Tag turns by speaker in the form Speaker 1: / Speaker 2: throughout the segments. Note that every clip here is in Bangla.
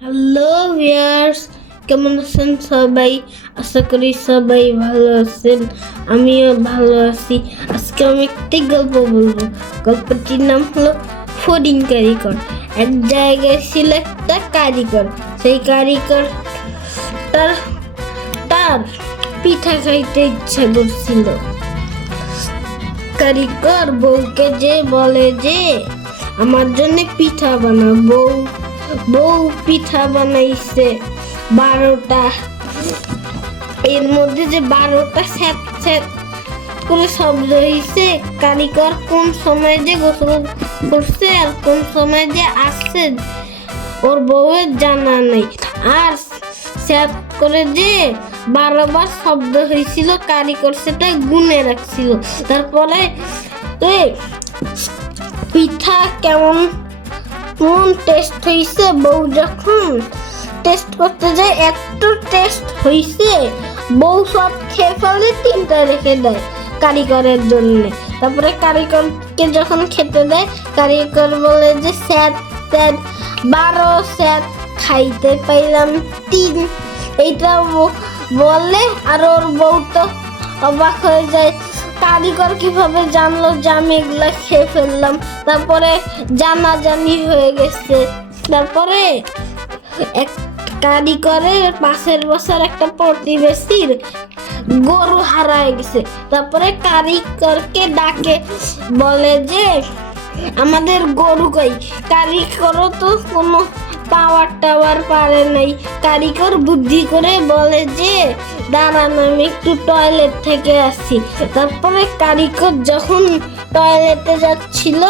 Speaker 1: হ্যালো ভিয়ার্স কেমন আছেন সবাই? আশা করি সবাই ভালো আছেন। আমিও ভালো আছি। আজকে আমি একটি গল্প বলব। গল্পটির নাম হলো ফডিং কারিগর। এক জায়গায় ছিল একটা কারিগর। সেই কারিগর তার তার পিঠা খাইতে ইচ্ছা করছিল। কারিগর বউকে যে বলে যে, আমার জন্য পিঠা বানা বউ পিঠা বানাইছে বারোটা। এর মধ্যে যে বারোটা স্যাপ স্যাপ করে শব্দ হয়েছে কারিগর কোন সময় যে গোসল করছে আর কোন সময় যে আসছে, ওর বউয়ের জানা নেই। আর স্যাপ করে যে বারোবার শব্দ হয়েছিল কারিগর সেটা গুনে রাখছিল। তারপরে পিঠা কেমন কেমন টেস্ট হয়েছে বউ যখন টেস্ট করতে যায়, একটু টেস্ট হয়েছে বউ সব খেয়ে ফেলে, তিনটা রেখে দেয় কারিগরের জন্য। তারপরে কারিগরকে যখন খেতে দেয়, কারিগর বলে যে স্যাদ স্যাদ বারো স্যাদ খাইতে পাইলাম তিন। এইটা বলে, আর ওর বউ তো অবাক হয়ে যায় কারিগর কীভাবে জানলো যে আমি এগুলা খেয়ে ফেললাম? তারপরে জানাজানি হয়ে গেছে। তারপরে এক কারিগরের পাশের বছর একটা প্রতিবেশীর গরু হারায় গেছে। তারপরে কারিগরকে ডাকে, বলে যে, আমাদের গরু কই? কারিগরও তো কোনো পাওয়ার টাওয়ার পারে নাই। কারিগর বুদ্ধি করে বলে যে, দাঁড়ান, আমি একটু টয়লেট থেকে আসি তারপরে কারিগর যখন টয়লেটে যাচ্ছিল,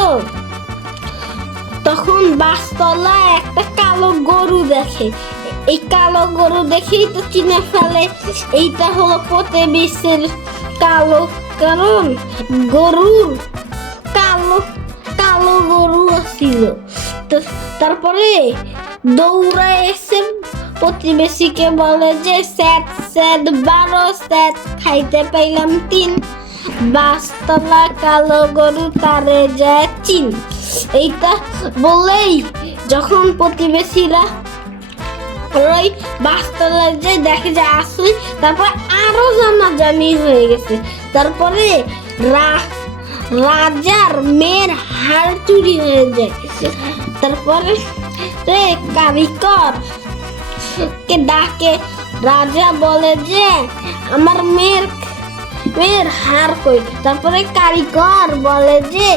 Speaker 1: তখন বাসতলায় একটা কালো গরু দেখে। এই কালো গরু দেখেই তো চিনে ফেলে, এইটা হলো প্রতিবেশীর কালো। কারণ গরুর কালো কালো গরু ছিল। তো তারপরে দৌড়ায় এসে প্রতিবেশীকে বলে যে স্যাট স্যাদ বারো স্যাট খাইতে পাইলাম তিন। বাসতলা কালো গরু তারে যায় চিন। এইটা বলেই যখন প্রতিবেশীরা ওই বাসতলায় যে দেখে যে আসলে তারপর আরও জানাজানি হয়ে গেছে। তারপরে রাজার মেয়ের হাড় চুরি হয়ে যায় তারপরে রে কে ডাকে রাজা বলে যে আমার মেয়ের মেয়ের হার কই তারপরে কারিগর বলে যে